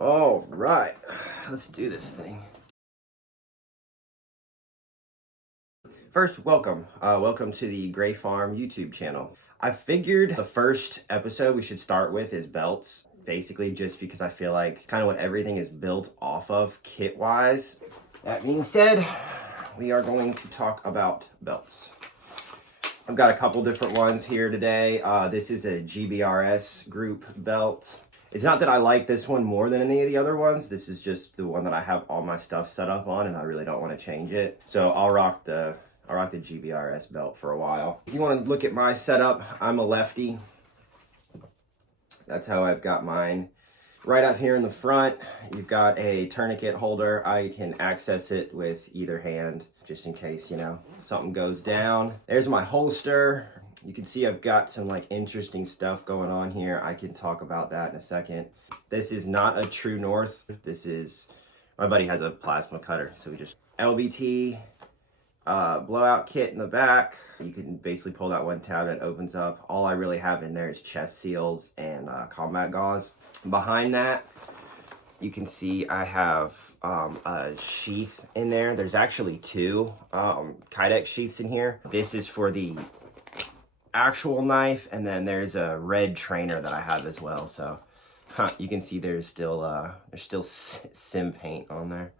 All right, let's do this thing. First, welcome to the Gray Farm YouTube channel. I figured the first episode we should start with is belts, basically just because I feel like kind of what everything is built off of kit-wise. That being said, we are going to talk about belts. I've got a couple different ones here today. This is a GBRS group belt. It's not that I like this one more than any of the other ones. This is just the one that I have all my stuff set up on, and I really don't want to change it. So I'll rock the GBRS belt for a while. If you want to look at my setup, I'm a lefty. That's how I've got mine. Right up here in the front, you've got a tourniquet holder. I can access it with either hand, just in case, something goes down. There's my holster. You can see I've got some interesting stuff going on here. I can talk about that in a second. This is not a True North. This is, my buddy has a plasma cutter, so we just, LBT blowout kit in the back. You can basically pull that one tab and it opens up. All I really have in there is chest seals and combat gauze. Behind that, you can see I have a sheath in there. There's actually two Kydex sheaths in here. This is for the actual knife, and then there's a red trainer that I have as well. So you can see there's still sim paint on there.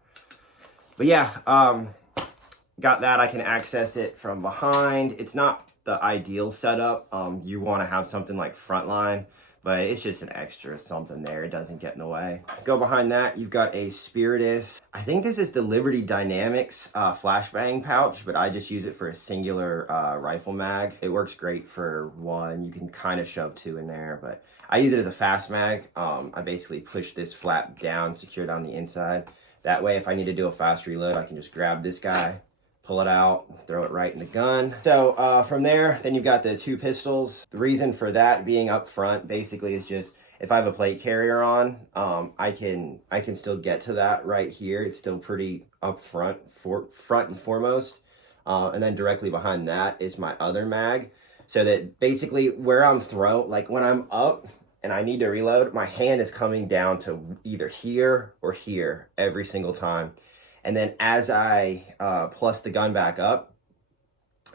But yeah, got that. I can access it from behind. It's not the ideal setup. You want to have something like Frontline, but it's just an extra something there. It doesn't get in the way. Go behind that, you've got a Spiritus. I think this is the Liberty Dynamics flashbang pouch, but I just use it for a singular rifle mag. It works great for one. You can kind of shove two in there, but I use it as a fast mag. I basically push this flap down, secured on the inside. That way, if I need to do a fast reload, I can just grab this guy, pull it out, throw it right in the gun. So from there, then you've got the two pistols. The reason for that being up front basically is just if I have a plate carrier on, I can still get to that right here. It's still pretty up front, front and foremost. And then directly behind that is my other mag. So that basically where I'm thrown, like when I'm up and I need to reload, my hand is coming down to either here or here every single time. And then as I plus the gun back up,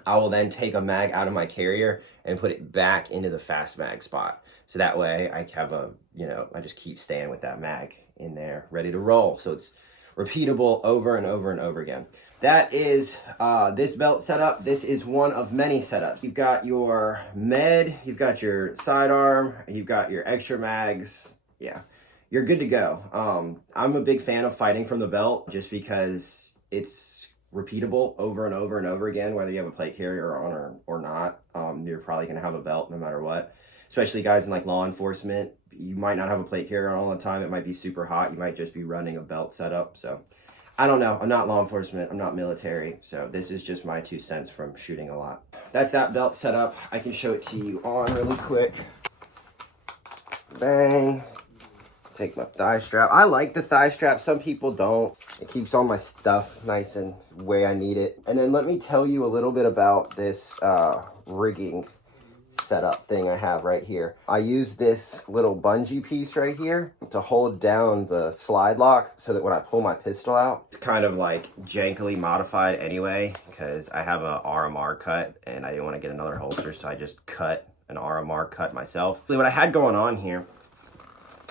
I will then take a mag out of my carrier and put it back into the fast mag spot. So that way I have I just keep staying with that mag in there, ready to roll. So it's repeatable over and over and over again. That is this belt setup. This is one of many setups. You've got your med, you've got your sidearm, you've got your extra mags. Yeah. You're good to go. I'm a big fan of fighting from the belt just because it's repeatable over and over and over again, whether you have a plate carrier on or not. You're probably going to have a belt no matter what, especially guys in law enforcement. You might not have a plate carrier on all the time. It might be super hot. You might just be running a belt setup. So I don't know. I'm not law enforcement. I'm not military. So this is just my 2 cents from shooting a lot. That's that belt setup. I can show it to you on really quick. Bang. Take my thigh strap. I like the thigh strap. Some people don't. It keeps all my stuff nice and where I need it. And then let me tell you a little bit about this rigging setup thing I have right here. I use this little bungee piece right here to hold down the slide lock so that when I pull my pistol out, it's kind of jankily modified anyway because I have a RMR cut and I didn't want to get another holster, so I just cut an RMR cut myself. What I had going on here,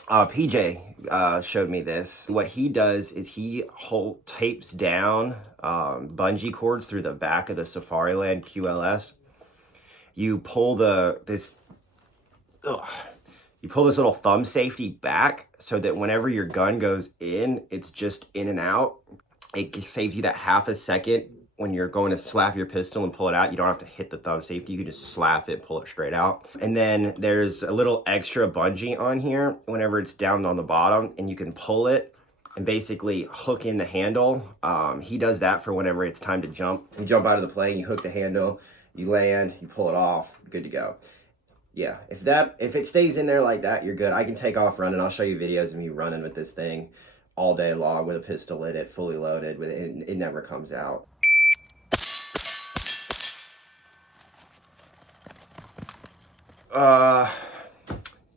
PJ showed me this. What he does is he tapes down bungee cords through the back of the Safariland QLS. You pull this little thumb safety back so that whenever your gun goes in, it's just in and out. It saves you that half a second when you're going to slap your pistol and pull it out. You don't have to hit the thumb safety. You can just slap it, pull it straight out. And then there's a little extra bungee on here whenever it's down on the bottom, and you can pull it and basically hook in the handle. He does that for whenever it's time to jump. You jump out of the plane, you hook the handle, you land, you pull it off, good to go. Yeah, if it stays in there like that, you're good. I can take off running. I'll show you videos of me running with this thing all day long with a pistol in it, fully loaded. It never comes out.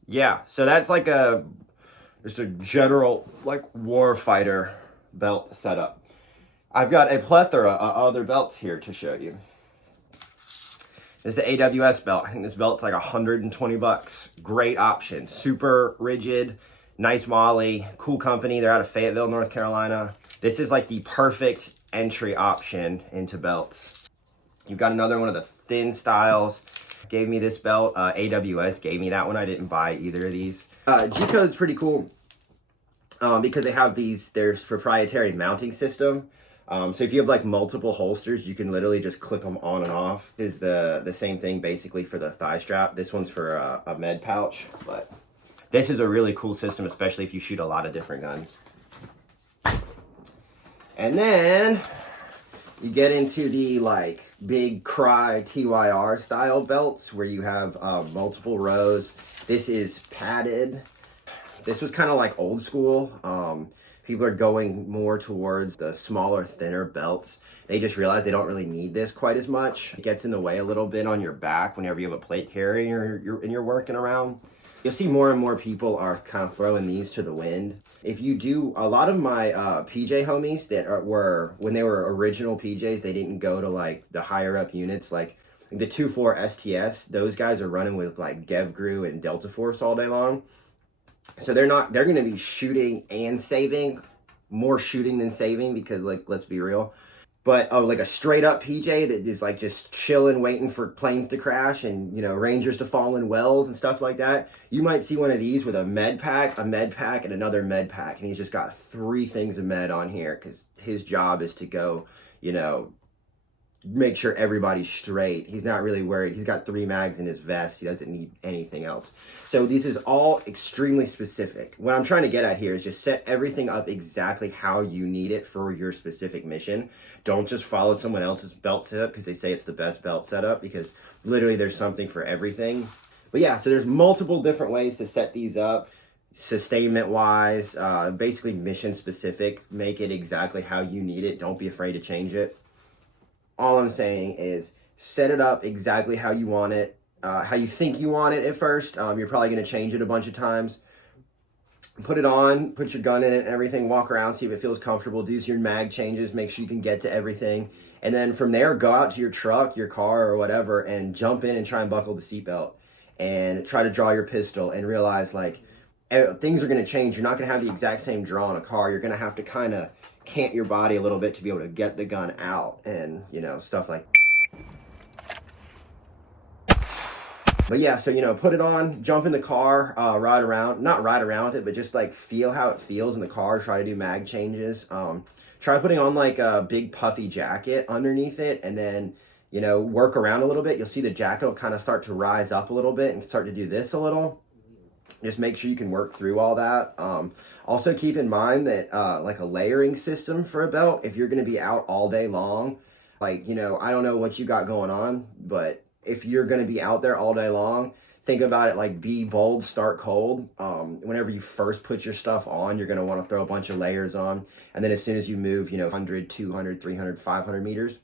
Yeah, so that's like a Just a general, like, war fighter belt setup. I've got a plethora of other belts here to show you. This is the AWS belt. I think this belt's like 120 bucks. Great option. Super rigid, nice Molly, cool company. They're out of Fayetteville, North Carolina. This is like the perfect entry option into belts. You've got another one of the thin styles. Gave me this belt. AWS gave me that one. I didn't buy either of these. G-Code's pretty cool because they have their proprietary mounting system. So if you have like multiple holsters, you can literally just click them on and off. This is the same thing basically for the thigh strap. This one's for a med pouch, but this is a really cool system, especially if you shoot a lot of different guns. And then you get into the like big Cry TYR style belts where you have multiple rows. This is padded. This was kind of like old school. People are going more towards the smaller, thinner belts. They just realize they don't really need this quite as much. It gets in the way a little bit on your back whenever you have a plate carrier and you're working around. You'll see more and more people are kind of throwing these to the wind. If you do, a lot of my PJ homies that were, when they were original PJs, they didn't go to like the higher up units, like the 2.4 STS. Those guys are running with like GevGru and Delta Force all day long. So they're going to be shooting and saving, more shooting than saving because, like, let's be real. But like a straight up PJ that is like just chilling, waiting for planes to crash and, you know, Rangers to fall in wells and stuff like that. You might see one of these with a med pack, and another med pack. And he's just got 3 things of med on here because his job is to go, you know, make sure everybody's straight. He's not really worried. He's got 3 mags in his vest. He doesn't need anything else. So this is all extremely specific. What I'm trying to get at here is just set everything up exactly how you need it for your specific mission. Don't just follow someone else's belt setup because they say it's the best belt setup, because literally there's something for everything. But yeah, so there's multiple different ways to set these up. Sustainment wise, basically mission specific. Make it exactly how you need it. Don't be afraid to change it. All I'm saying is set it up exactly how you want it, how you think you want it at first. You're probably going to change it a bunch of times. Put it on, put your gun in it and everything, walk around, see if it feels comfortable, do your mag changes, make sure you can get to everything. And then from there, go out to your truck, your car, or whatever, and jump in and try and buckle the seatbelt. And try to draw your pistol and realize, like, things are going to change. You're not going to have the exact same draw in a car. You're going to have to kind of cant your body a little bit to be able to get the gun out and, you know, stuff like that. But yeah, so, you know, put it on, jump in the car, not ride around with it, but just like feel how it feels in the car. Try to do mag changes. Try putting on like a big puffy jacket underneath it, and then, you know, work around a little bit. You'll see the jacket will kind of start to rise up a little bit and start to do this a little. Just make sure you can work through all that. Also keep in mind that like a layering system for a belt, if you're going to be out all day long, like, you know, I don't know what you got going on, but if you're going to be out there all day long, think about it like be bold, start cold. Whenever you first put your stuff on, you're going to want to throw a bunch of layers on. And then as soon as you move, you know, 100, 200, 300, 500 meters,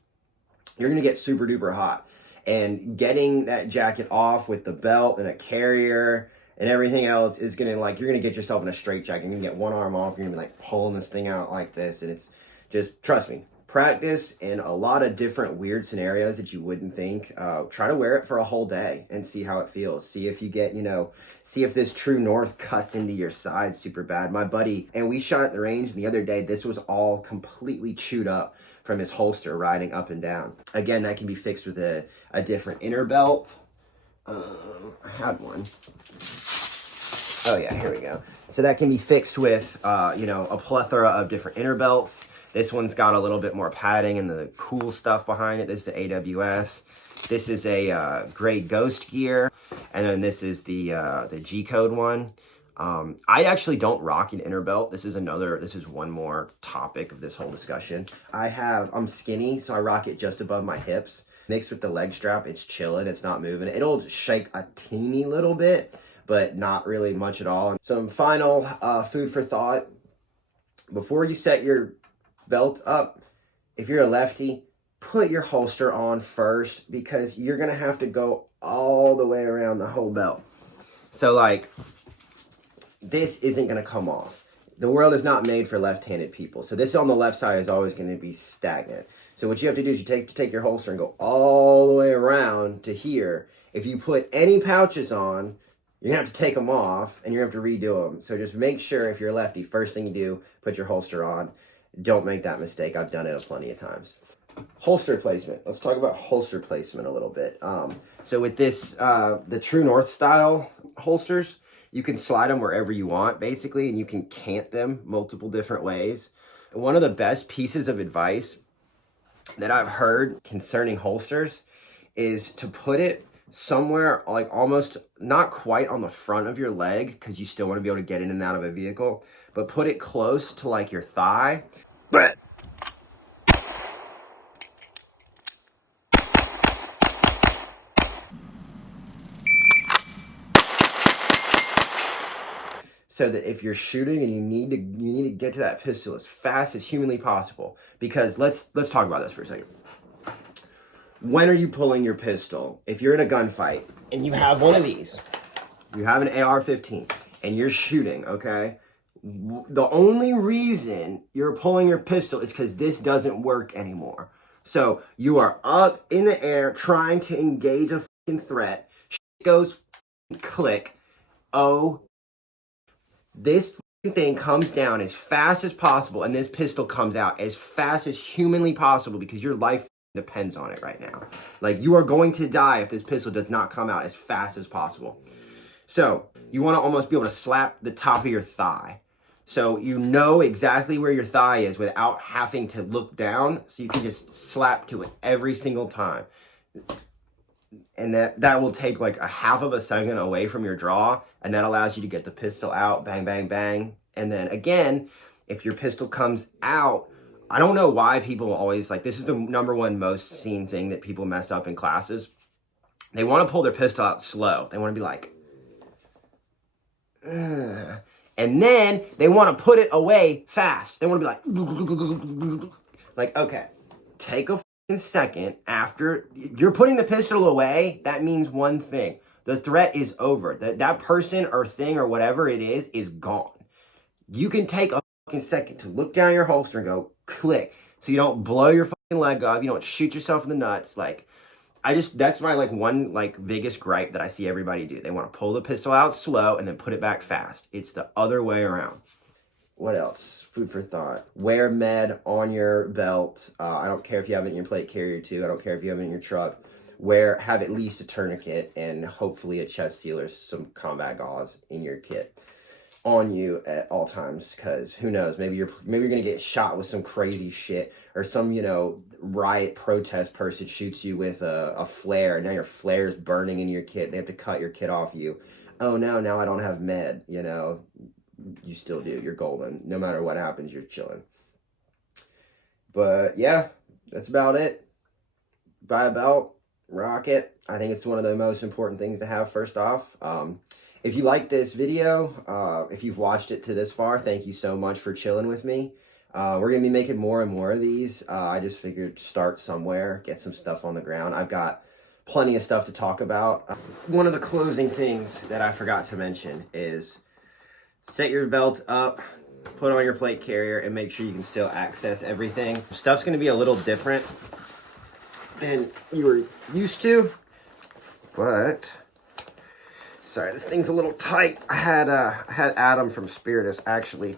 you're going to get super duper hot. And getting that jacket off with the belt and a carrier and everything else is going to, like, you're going to get yourself in a straitjacket. You're going to get one arm off. You're going to be like pulling this thing out like this. And it's just, trust me, practice in a lot of different weird scenarios that you wouldn't think. Try to wear it for a whole day and see how it feels. See if you get, you know, see if this true north cuts into your side super bad. My buddy, and we shot at the range, and the other day, this was all completely chewed up from his holster riding up and down. Again, that can be fixed with a different inner belt. I had one. Oh yeah, here we go. So that can be fixed with, you know, a plethora of different inner belts. This one's got a little bit more padding and the cool stuff behind it. This is the AWS. This is a gray Ghost gear. And then this is the G-Code one. I actually don't rock an inner belt. This is one more topic of this whole discussion. I'm skinny, so I rock it just above my hips. Mixed with the leg strap, it's chilling, it's not moving. It'll shake a teeny little bit, but not really much at all. Some final food for thought. Before you set your belt up, if you're a lefty, put your holster on first, because you're going to have to go all the way around the whole belt. So, like, this isn't going to come off. The world is not made for left-handed people. So this on the left side is always going to be stagnant. So what you have to do is you take your holster and go all the way around to here. If you put any pouches on, you're going to have to take them off and you're going to have to redo them. So just make sure if you're a lefty, first thing you do, put your holster on. Don't make that mistake. I've done it plenty of times. Holster placement. Let's talk about holster placement a little bit. So with this, the True North style holsters, you can slide them wherever you want, basically, and you can cant them multiple different ways. One of the best pieces of advice that I've heard concerning holsters is to put it somewhere like almost not quite on the front of your leg, because you still want to be able to get in and out of a vehicle, but put it close to like your thigh. So that if you're shooting and you need to get to that pistol as fast as humanly possible. Because let's talk about this for a second. When are you pulling your pistol? If you're in a gunfight and you have one of these, you have an AR-15 and you're shooting, okay? The only reason you're pulling your pistol is because this doesn't work anymore. So you are up in the air trying to engage a fucking threat. Shit goes click. Oh, this thing comes down as fast as possible, and this pistol comes out as fast as humanly possible because your life depends on it right now. Like, you are going to die if this pistol does not come out as fast as possible. So you want to almost be able to slap the top of your thigh. So you know exactly where your thigh is without having to look down. So you can just slap to it every single time. And that will take like a half of a second away from your draw, and that allows you to get the pistol out, bang, bang, bang. And then again, if your pistol comes out, I don't know why people always, like, this is the number one most seen thing that people mess up in classes. They want to pull their pistol out slow. They want to be like, ugh. And then they want to put it away fast. They want to be like, okay, take a second after you're putting the pistol away. That means one thing: the threat is over. That person or thing or whatever it is gone. You can take a second to look down your holster and go click, so you don't blow your fucking leg off, you don't shoot yourself in the nuts. Like, that's my one biggest gripe that I see everybody do. They want to pull the pistol out slow and then put it back fast. It's the other way around. What else? Food for thought. Wear med on your belt. I don't care if you have it in your plate carrier too. I don't care if you have it in your truck. Have at least a tourniquet and hopefully a chest seal or some combat gauze in your kit on you at all times, because who knows, maybe you're gonna get shot with some crazy shit, or some riot protest person shoots you with a flare, and now your flare is burning in your kit. They have to cut your kit off you. Oh no, now I don't have med. You still do. You're golden. No matter what happens, you're chilling. But yeah, that's about it. Buy a belt, rock it. I think it's one of the most important things to have first off. If you like this video, if you've watched it to this far, thank you so much for chilling with me. We're going to be making more and more of these. I just figured start somewhere, get some stuff on the ground. I've got plenty of stuff to talk about. One of the closing things that I forgot to mention is set your belt up, put on your plate carrier, and make sure you can still access everything. Stuff's going to be a little different than you were used to, but sorry, this thing's a little tight. I had Adam from Spiritus actually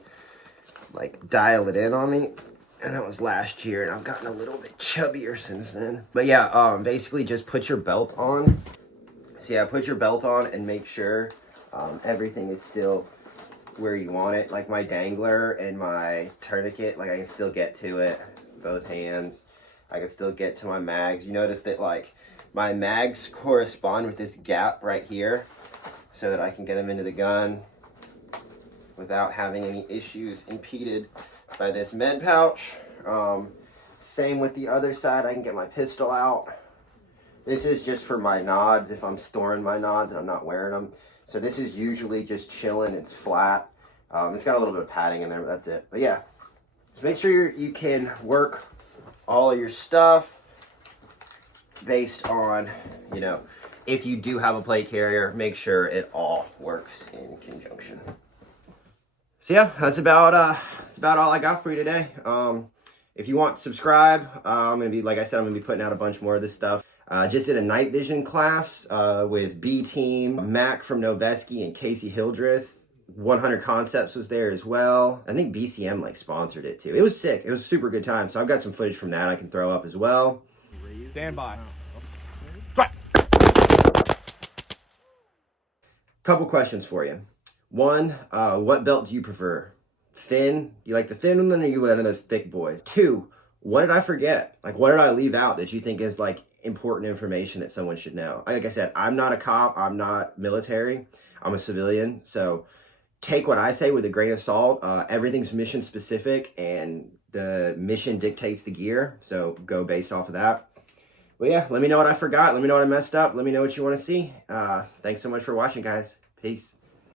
dial it in on me, and that was last year, and I've gotten a little bit chubbier since then. But yeah, basically just put your belt on. So yeah, put your belt on and make sure everything is still where you want it. Like my dangler and my tourniquet, I can still get to it, both hands. I can still get to my mags. You notice that my mags correspond with this gap right here, so that I can get them into the gun without having any issues impeded by this med pouch. Same with the other side. I can get my pistol out. This is just for my nods if I'm storing my nods and I'm not wearing them. So this is usually just chilling. It's flat. It's got a little bit of padding in there, but that's it. But yeah, just make sure you can work all of your stuff based on, if you do have a plate carrier, make sure it all works in conjunction. So yeah, that's about all I got for you today. If you want, subscribe. I'm gonna be, like I said, I'm gonna be putting out a bunch more of this stuff. Just did a night vision class with B Team, Mac from Noveski, and Casey Hildreth. 100 Concepts was there as well. I think BCM like sponsored it too. It was sick. It was a super good time. So I've got some footage from that I can throw up as well. Stand by. Couple questions for you. One, what belt do you prefer? Thin? You like the thin one, or you one of those thick boys? Two, what did I forget? Like, what did I leave out that you think is like important information that someone should know? Like I said, I'm not a cop. I'm not military. I'm a civilian. So take what I say with a grain of salt. Everything's mission specific, and the mission dictates the gear. So go based off of that. Well, yeah, let me know what I forgot. Let me know what I messed up. Let me know what you want to see. Thanks so much for watching, guys. Peace.